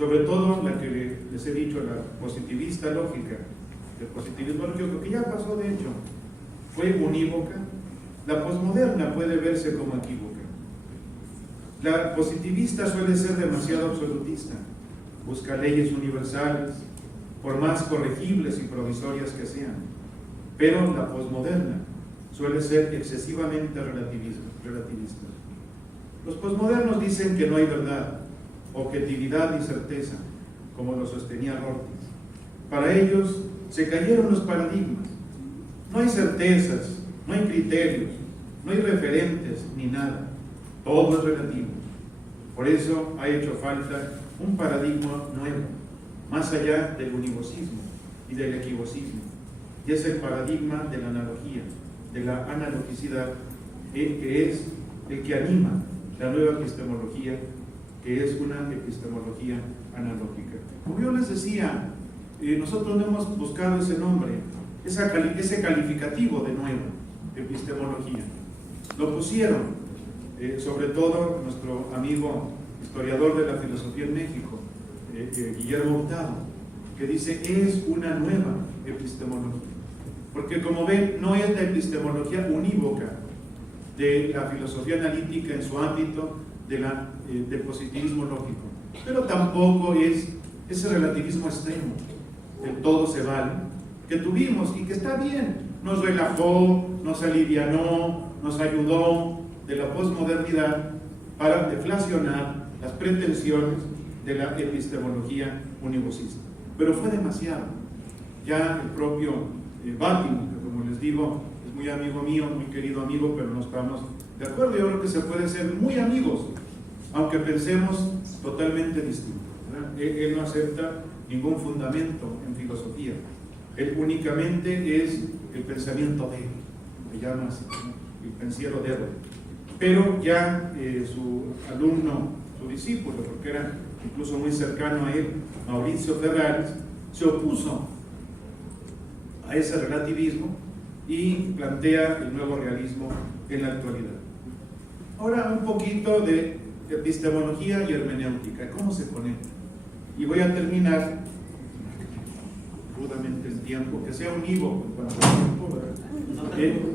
sobre todo la que les he dicho, la positivista lógica, el positivismo lógico, que ya pasó de hecho, fue unívoca. La posmoderna puede verse como equívoca. La positivista suele ser demasiado absolutista, busca leyes universales, por más corregibles y provisorias que sean, pero la posmoderna suele ser excesivamente relativista. Los posmodernos dicen que no hay verdad, objetividad ni certeza, como lo sostenía Rorty. Para ellos se cayeron los paradigmas. No hay certezas, no hay criterios, no hay referentes ni nada. Todo es relativo. Por eso ha hecho falta un paradigma nuevo, más allá del univocismo y del equivocismo. Y es el paradigma de la analogía, de la analogicidad, que es el que anima la nueva epistemología, que es una epistemología analógica. Como yo les decía, nosotros no hemos buscado ese nombre, ese calificativo de nueva epistemología. Lo pusieron, sobre todo nuestro amigo historiador de la filosofía en México, Guillermo Hurtado, que dice es una nueva epistemología. Porque como ven, no es la epistemología unívoca de la filosofía analítica en su ámbito del positivismo lógico, pero tampoco es ese relativismo extremo, el todo se vale, que tuvimos y que está bien, nos relajó, nos alivianó, nos ayudó de la posmodernidad para deflacionar las pretensiones de la epistemología univocista. Pero fue demasiado. Ya el propio Batin, que como les digo, es muy amigo mío, muy querido amigo, pero no estamos de acuerdo. Yo creo que se puede ser muy amigos, aunque pensemos totalmente distinto. Él no acepta ningún fundamento en filosofía. Él únicamente es el pensamiento de él, le llama así, el pensiero de él. Pero ya su alumno, su discípulo, porque era incluso muy cercano a él, Mauricio Ferraris, se opuso a ese relativismo y plantea el nuevo realismo en la actualidad. Ahora un poquito de epistemología y hermenéutica, ¿cómo se conecta? Y voy a terminar rudamente el tiempo, que sea unívoco en cuanto al tiempo,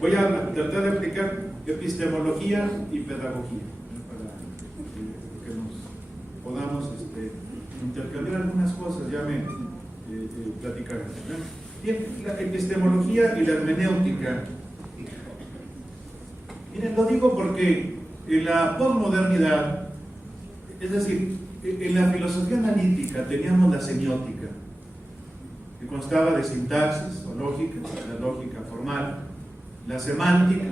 voy a tratar de aplicar epistemología y pedagogía, para que nos podamos intercambiar algunas cosas, ya me platicaré. Bien, la epistemología y la hermenéutica. Miren, lo digo porque en la posmodernidad, es decir, en la filosofía analítica teníamos la semiótica, que constaba de sintaxis o lógica, la lógica formal, la semántica,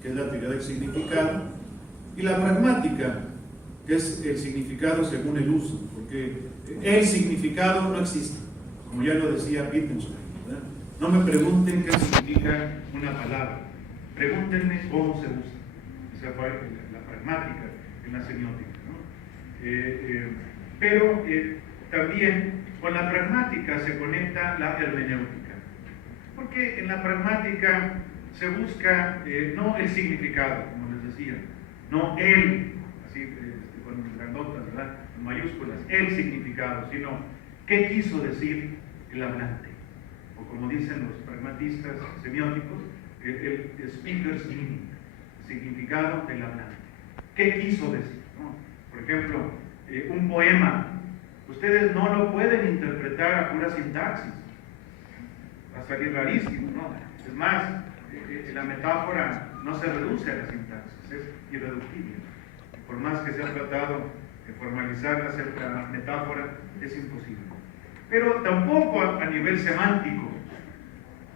que es la teoría del significado, y la pragmática, que es el significado según el uso, porque el significado no existe, como ya lo decía Wittgenstein, ¿verdad? No me pregunten qué significa una palabra, pregúntenme cómo se usa. Esa fue la pragmática en la semiótica, ¿no? Pero también con la pragmática se conecta la hermenéutica, porque en la pragmática se busca no el significado, como les decía, no el, así con grandotas, ¿verdad?, en mayúsculas, el significado, sino qué quiso decir el hablante, o como dicen los pragmatistas semióticos, el speaker's meaning, significado del hablante. ¿Qué quiso decir? ¿No? Por ejemplo, un poema, ustedes no lo pueden interpretar a pura sintaxis, va a salir rarísimo, ¿no? Es más, la metáfora no se reduce a la sintaxis, es irreductible. Por más que se ha tratado de formalizar la metáfora, es imposible. Pero tampoco a nivel semántico,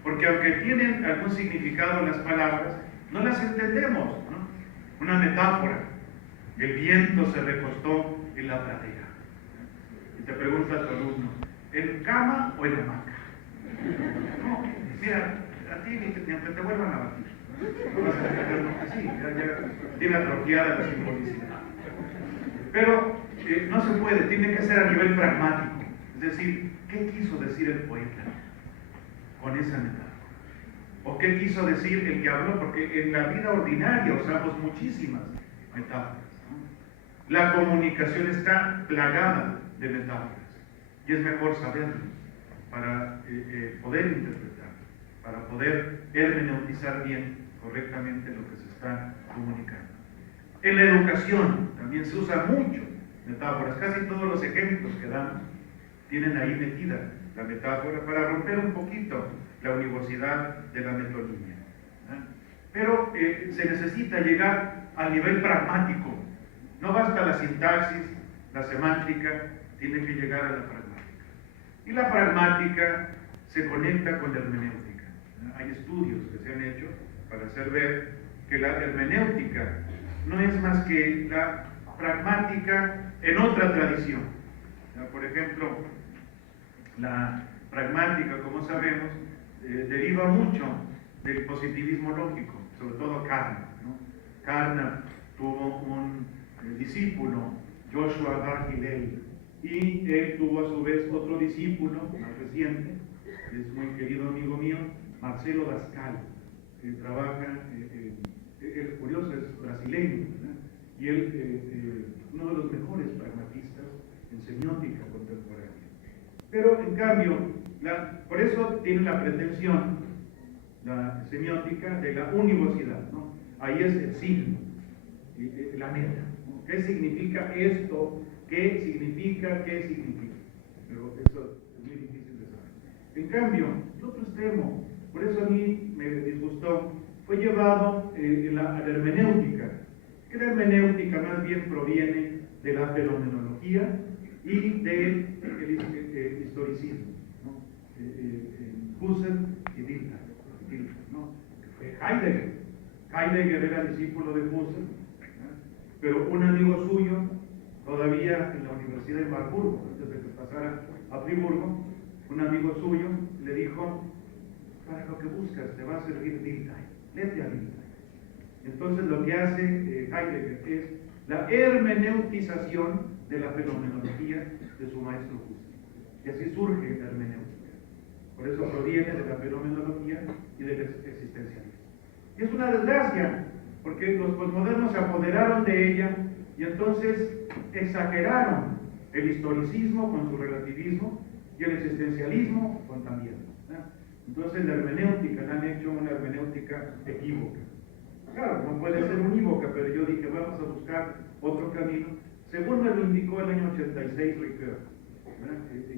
porque aunque tienen algún significado las palabras, no las entendemos, ¿no? Una metáfora, el viento se recostó en la pradera. Y te pregunta a tu alumno, ¿en cama o en hamaca? No, mira, a ti ni aunque te vuelvan a batir. No vas a entender, porque sí, ya tiene atrofiada la simbolicidad. Pero no se puede, tiene que ser a nivel pragmático. Es decir, ¿qué quiso decir el poeta con esa metáfora? ¿O qué quiso decir el que habló? Porque en la vida ordinaria usamos muchísimas metáforas, ¿no? La comunicación está plagada de metáforas y es mejor saberlo para poder interpretar, para poder hermeneutizar bien, correctamente lo que se está comunicando. En la educación también se usa mucho metáforas, casi todos los ejemplos que damos tienen ahí metida la metáfora para romper un poquito la univocidad de la metonimia. Pero se necesita llegar al nivel pragmático. No basta la sintaxis, la semántica, tiene que llegar a la pragmática. Y la pragmática se conecta con la hermenéutica. Hay estudios que se han hecho para hacer ver que la hermenéutica no es más que la pragmática en otra tradición. Por ejemplo, la pragmática, como sabemos, deriva mucho del positivismo lógico, sobre todo Carnap, ¿no? Carnap tuvo un discípulo, Joshua Bar Hillel, y él tuvo a su vez otro discípulo más reciente, es muy querido amigo mío, Marcelo Dascal, que trabaja, es curioso, es brasileño, ¿verdad? Y él, uno de los mejores pragmatistas en semiótica contemporánea. Pero en cambio, por eso tiene la pretensión, la semiótica, de la univocidad, ¿no? Ahí es el signo, la meta, ¿no? ¿Qué significa esto? ¿Qué significa? ¿Qué significa? Pero eso es muy difícil de saber. En cambio, el otro extremo, por eso a mí me disgustó, fue llevado a la hermenéutica, que la hermenéutica más bien proviene de la fenomenología y del historicismo, ¿no? Husserl y Dilthey, ¿no? Que fue Heidegger. Heidegger era discípulo de Husserl, ¿no? Pero un amigo suyo, todavía en la Universidad de Marburgo, antes de que pasara a Friburgo, un amigo suyo le dijo: para lo que buscas te va a servir Dilthey, léete a Dilthey. Entonces lo que hace Heidegger es la hermeneutización de la fenomenología de su maestro Husserl. Y así surge la hermenéutica. Por eso proviene de la fenomenología y del existencialismo. Y es una desgracia, porque los posmodernos se apoderaron de ella y entonces exageraron el historicismo con su relativismo y el existencialismo con también, ¿no? Entonces la hermenéutica la han hecho una hermenéutica equívoca. Claro, no puede ser unívoca, pero yo dije, vamos a buscar otro camino, según me lo indicó el año 86 Ricoeur.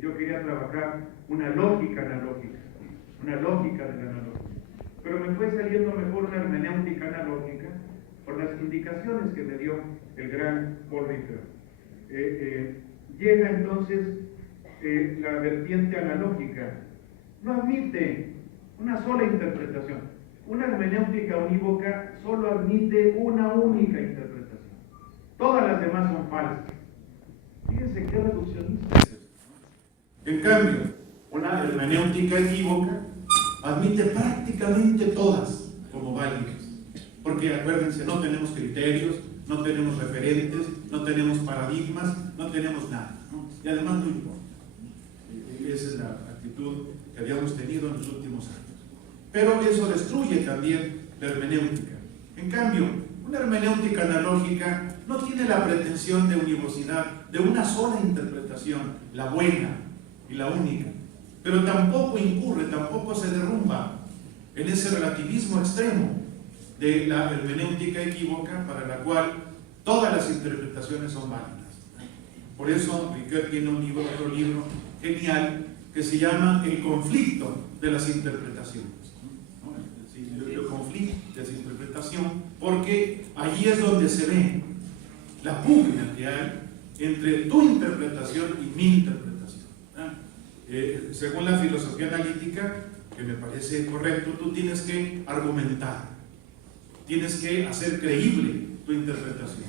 Yo quería trabajar una lógica analógica, una lógica de la analogía, pero me fue saliendo mejor una hermenéutica analógica por las indicaciones que me dio el gran Paul Ricoeur. Llega entonces la vertiente analógica, no admite una sola interpretación. Una hermenéutica unívoca solo admite una única interpretación. Todas las demás son falsas. Fíjense qué reduccionista es esto. En cambio, una hermenéutica equívoca admite prácticamente todas como válidas. Porque acuérdense, no tenemos criterios, no tenemos referentes, no tenemos paradigmas, no tenemos nada, ¿no? Y además no importa. Esa es la actitud que habíamos tenido en los últimos años. Pero eso destruye también la hermenéutica. En cambio, una hermenéutica analógica no tiene la pretensión de univocidad, de una sola interpretación, la buena y la única, pero tampoco incurre, tampoco se derrumba en ese relativismo extremo de la hermenéutica equívoca para la cual todas las interpretaciones son válidas. Por eso Ricoeur tiene otro libro genial que se llama El conflicto de las interpretaciones. El conflicto de esa interpretación, porque allí es donde se ve la pugna que hay entre tu interpretación y mi interpretación. Según la filosofía analítica, que me parece correcto, tú tienes que argumentar, tienes que hacer creíble tu interpretación.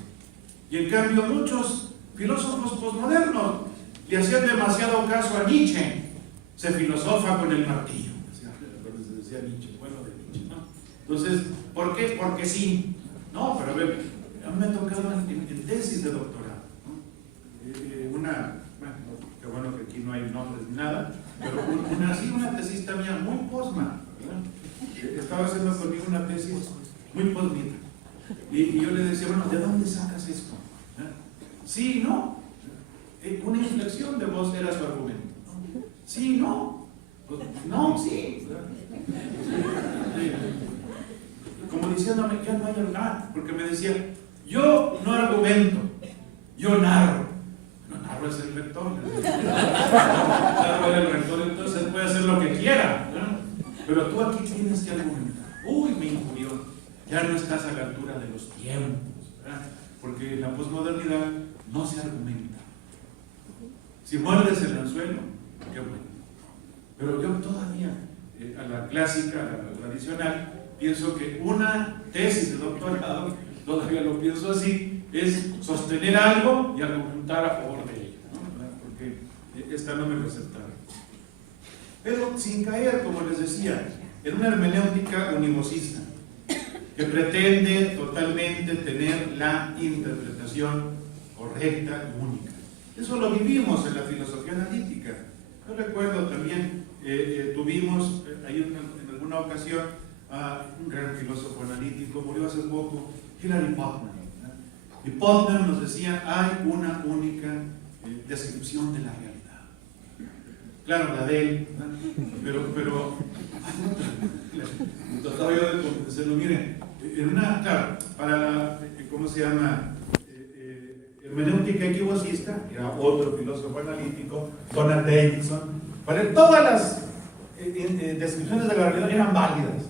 Y en cambio muchos filósofos posmodernos le hacían demasiado caso a Nietzsche, se filosofa con el martillo, decía Nietzsche, bueno de Nietzsche, ¿no? Entonces, ¿por qué? Porque sí. No, pero a ver, a mí me ha tocado en tesis de doctorado, ¿no? Bueno, qué bueno que aquí no hay nombres ni nada, pero una tesista mía muy posma, ¿verdad? Estaba haciendo conmigo una tesis muy posmita. Y yo le decía, bueno, ¿de dónde sacas esto? sí, no. Una inflexión de voz era su argumento. Sí, no. No, sí. Como diciéndome, ya no hay nada, porque me decía, yo no argumento, yo narro. No, narro es el rector. Narro es el rector, entonces puede hacer lo que quiera, ¿no? Pero tú aquí tienes que argumentar. Uy, me injurió. Ya no estás a la altura de los tiempos, ¿verdad? Porque en la posmodernidad no se argumenta. Si muerdes el anzuelo, qué bueno. Pero yo todavía, a la clásica, a la tradicional, pienso que una tesis de doctorado, todavía lo pienso así, es sostener algo y argumentar a favor de ello, ¿no? Porque esta no me recetaron. Pero sin caer, como les decía, en una hermenéutica univocista, que pretende totalmente tener la interpretación correcta y única. Eso lo vivimos en la filosofía analítica. Yo recuerdo también, tuvimos ahí en alguna ocasión a un gran filósofo analítico, murió hace poco, Hilary Putnam. Y Putnam nos decía, hay una única descripción de la realidad. Claro, la de él, ¿no? pero hay otra. Trataba yo de convencerlo, miren, en una, claro, para la, ¿cómo se llama? Hermenéutica equivocista, era otro filósofo analítico, Donald Davidson. Para él todas las descripciones de la realidad eran válidas,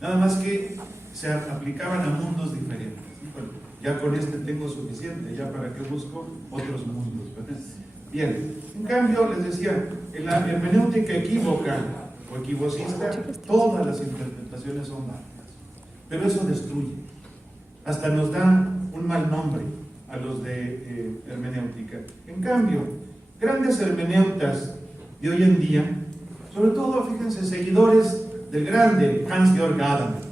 nada más que se aplicaban a mundos diferentes. Bueno, ya con este tengo suficiente, ya para qué busco otros mundos. Bien, en cambio les decía, en la hermenéutica equívoca o equivocista, todas las interpretaciones son válidas, pero eso destruye, hasta nos da un mal nombre a los de hermenéutica. En cambio, grandes hermeneutas de hoy en día, sobre todo, fíjense, seguidores del grande Hans-Georg Gadamer.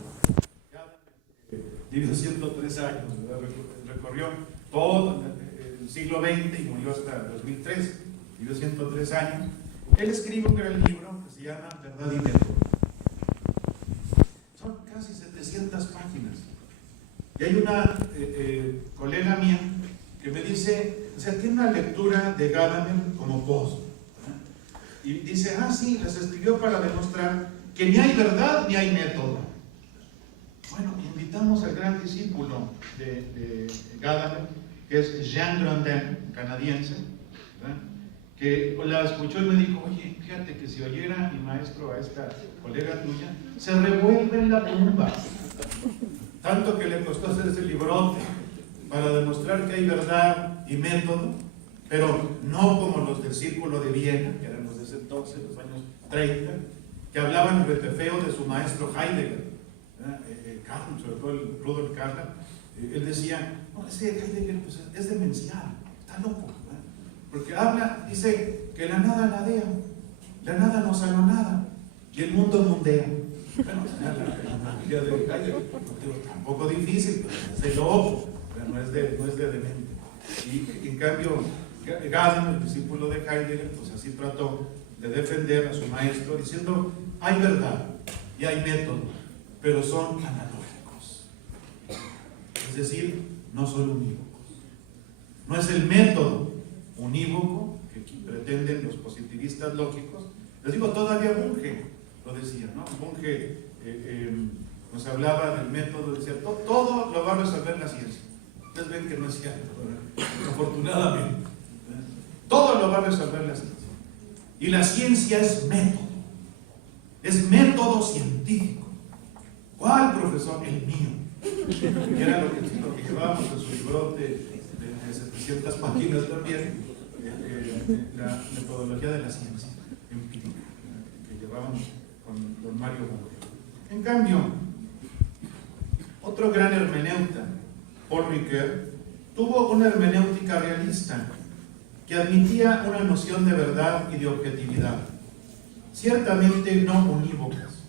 Vivió 103 años, ¿verdad? Recorrió todo el siglo XX y murió hasta 2003, vivió 103 años. Él escribe un gran libro que se llama Verdad y Método. Son casi 700 páginas. Y hay una colega mía que me dice, o sea, tiene una lectura de Gadamer como post. Y dice, sí, las escribió para demostrar que ni hay verdad ni hay método. Bueno, invitamos al gran discípulo de Gadamer, que es Jean Grondin, canadiense, ¿verdad? Que la escuchó y me dijo, oye, fíjate que si oyera mi maestro a esta colega tuya, se revuelve en la tumba. Tanto que le costó hacer ese librote para demostrar que hay verdad y método, pero no como los del Círculo de Viena, que eran los de ese entonces, los años 30, que hablaban feo de su maestro Heidegger, Kahn, sobre todo el Rudolf Kahn. Él decía, no, ese Heidegger pues, es demencial, está loco, ¿verdad? Porque habla, dice que la nada nadea, la nada no sale nada, y el mundo mundea. Bueno, la analogía de Heidegger, tampoco difícil, pero es de loco, pero no es de demente. Y en cambio, Gadamer, el discípulo de Heidegger, pues así trató de defender a su maestro, diciendo, hay verdad y hay método, pero son analógicos. Es decir, no son unívocos. No es el método unívoco que pretenden los positivistas lógicos. Les digo, todavía Bunge lo decía, ¿no? Bunge nos hablaba del método, decía, todo lo va a resolver la ciencia. Ustedes ven que no es cierto, afortunadamente. Todo lo va a resolver la ciencia. Y la ciencia es método científico. ¿Cuál, profesor? El mío. Y era lo que llevábamos en su librote de 700 páginas también, la metodología de la ciencia empírica, que llevábamos con don Mario Bunge. En cambio, otro gran hermeneuta, Paul Ricoeur, tuvo una hermenéutica realista que admitía una noción de verdad y de objetividad, ciertamente no unívocas,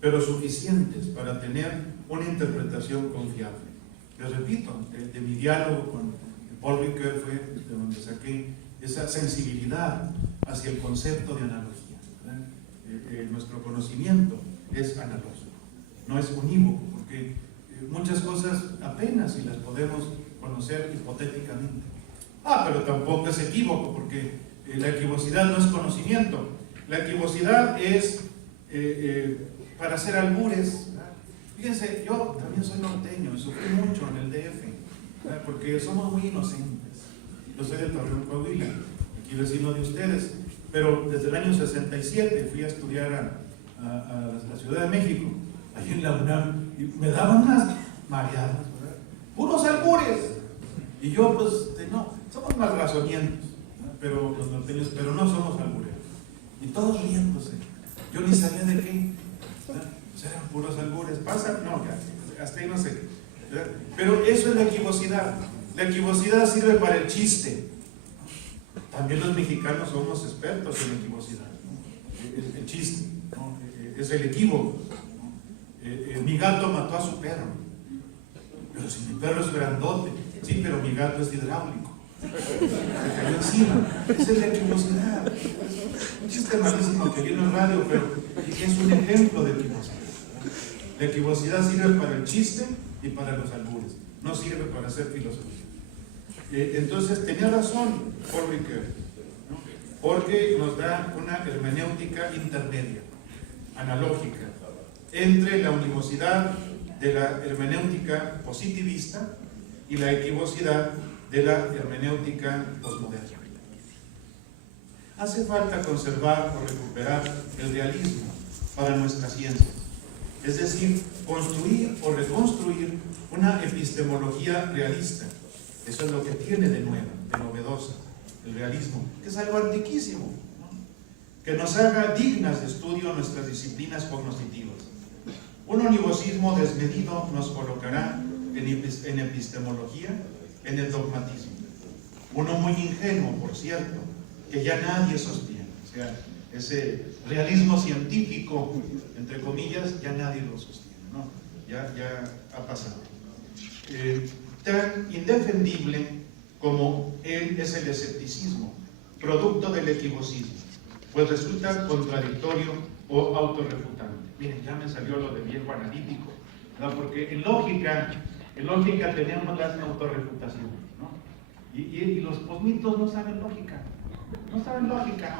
pero suficientes para tener una interpretación confiable. Les repito, de mi diálogo con Paul Ricoeur fue de donde saqué esa sensibilidad hacia el concepto de analogía. Nuestro conocimiento es analógico, no es unívoco, porque muchas cosas apenas si las podemos conocer hipotéticamente. Pero tampoco es equívoco, porque la equivocidad no es conocimiento. La equivocidad es para hacer albures. Fíjense, yo también soy norteño y sufrí mucho en el DF, porque somos muy inocentes. Yo soy de Torreón, Coahuila, aquí vecino de ustedes, pero desde el año 67 fui a estudiar a la Ciudad de México, allí en la UNAM, y me daban unas mareadas, ¿verdad? Puros albures. Y yo, pues, no, somos más razonientos, pero los norteños, pero no somos albureros. Y todos riéndose. Yo ni sabía de qué. Eran puros albures. ¿Pasa? No, hasta ahí no sé. ¿Verdad? Pero eso es la equivocidad. La equivocidad sirve para el chiste. También los mexicanos somos expertos en la equivocidad, ¿no? El chiste, ¿no? Es el equívoco, ¿no? Mi gato mató a su perro. Pero si mi perro es grandote, sí, pero mi gato es hidráulico. Se cayó encima. Esa es la equivocidad. Un chiste malísimo que viene en radio, pero es un ejemplo de equivocidad. La equivocidad sirve para el chiste y para los albures. No sirve para hacer filosofía. Entonces tenía razón Paul Ricoeur, ¿no? Porque nos da una hermenéutica intermedia, analógica, entre la unimosidad de la hermenéutica positivista y la equivocidad de la hermenéutica posmoderna. Hace falta conservar o recuperar el realismo para nuestra ciencia, es decir, construir o reconstruir una epistemología realista. Eso es lo que tiene de nuevo, de novedoso, el realismo, que es algo antiquísimo, ¿no? Que nos haga dignas de estudio nuestras disciplinas cognitivas. Un univosismo desmedido nos colocará en epistemología, en el dogmatismo. Uno muy ingenuo, por cierto, que ya nadie sostiene. O sea, ese realismo científico, entre comillas, ya nadie lo sostiene, ¿no? Ya ha pasado. Tan indefendible como él es el escepticismo, producto del equivocismo, pues resulta contradictorio o autorrefutante. Miren, ya me salió lo de viejo analítico, ¿no? Porque en lógica tenemos las autorrefutaciones, ¿no? Y los posmitos no saben lógica,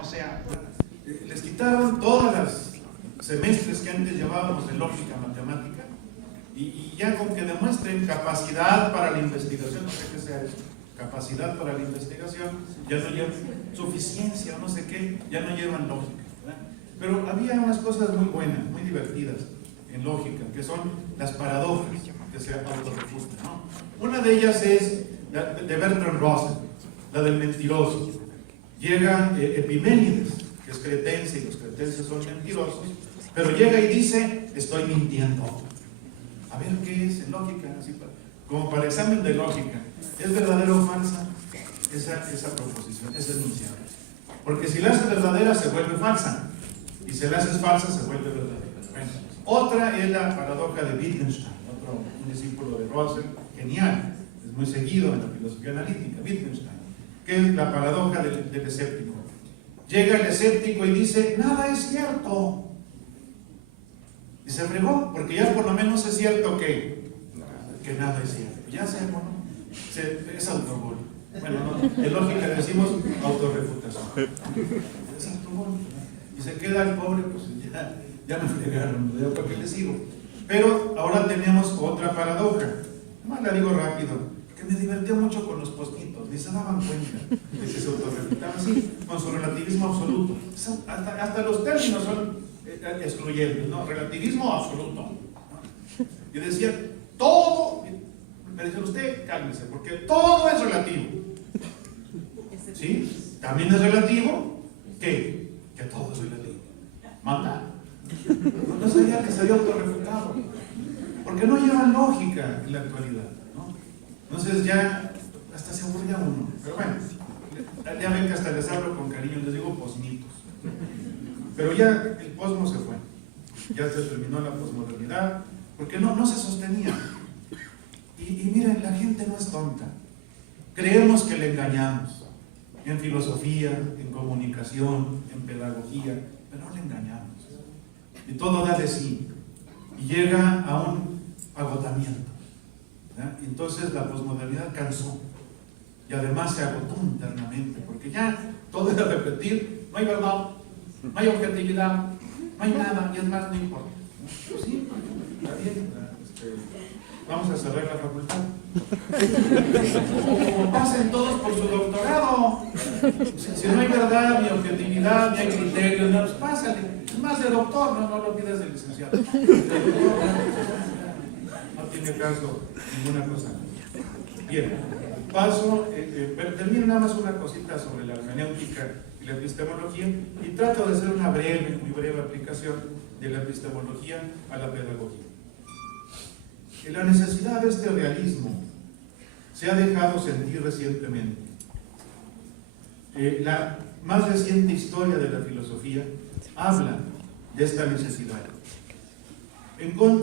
o sea, les quitaron todas las semestres que antes llevábamos de lógica matemática, y ya con que demuestren capacidad para la investigación, no sé qué sea eso, capacidad para la investigación, ya no llevan suficiencia o no sé qué, ya no llevan lógica, ¿verdad? Pero había unas cosas muy buenas, muy divertidas en lógica, que son las paradojas que se autorrefutan, ¿no? Una de ellas es de Bertrand Russell, la del mentiroso. Llega Epiménides, que es cretense, y los cretenses son mentirosos, pero llega y dice, estoy mintiendo. A ver qué es en lógica, así como para examen de lógica. ¿Es verdadera o falsa esa proposición, ese enunciado? Porque si la haces verdadera se vuelve falsa, y si la haces falsa se vuelve verdadera. Bueno, otra es la paradoja de Wittgenstein, un discípulo de Russell, genial, es muy seguido en la filosofía analítica, Wittgenstein, que es la paradoja del escéptico. Llega el escéptico y dice, nada es cierto. Y se fregó, porque ya por lo menos es cierto que nada es cierto. Ya sabemos, ¿no? Es autogol. Bueno, no, en lógica decimos autorrefutación. Es autogol. Y se queda el pobre, pues ya me fregaron, ¿no? ¿Para qué le sigo? Pero ahora tenemos otra paradoja. Más la digo rápido, que me divertió mucho con los postitos, ni se daban cuenta de que se autorrefutaban así, con su relativismo absoluto. Hasta los términos son excluyentes, ¿no? Relativismo absoluto, ¿no? Y decía, todo, me dice usted, cálmese, porque todo es relativo. ¿Sí? También es relativo, ¿qué? Que todo es relativo. Manda. No sabía que se había autorrefutado, porque no llevan lógica en la actualidad, ¿no? Entonces ya hasta se aburría uno. Pero bueno, ya ven que hasta les hablo con cariño, les digo posmitos. Pero ya el posmo se fue, ya se terminó la posmodernidad, porque no se sostenía. Y miren, la gente no es tonta. Creemos que le engañamos en filosofía, en comunicación, en pedagogía, pero no le engañamos. Y todo da de sí. Y llega a un agotamiento, ¿verdad? Entonces la posmodernidad cansó. y además se agotó internamente, porque ya todo era repetir, no hay verdad, no hay objetividad, no hay nada, y es más, no importa. Pues sí, está bien, vamos a cerrar la facultad. O pasen todos por su doctorado. Si no hay verdad, ni objetividad, ni hay criterios, no, pues pásale. Es más de doctor, no lo pidas de licenciado. De doctor, no tiene caso ninguna cosa. Bien, paso, termino nada más una cosita sobre la hermenéutica y la epistemología y trato de hacer una muy breve aplicación de la epistemología a la pedagogía. La necesidad de este realismo se ha dejado sentir recientemente. La más reciente historia de la filosofía habla de esta necesidad. En contra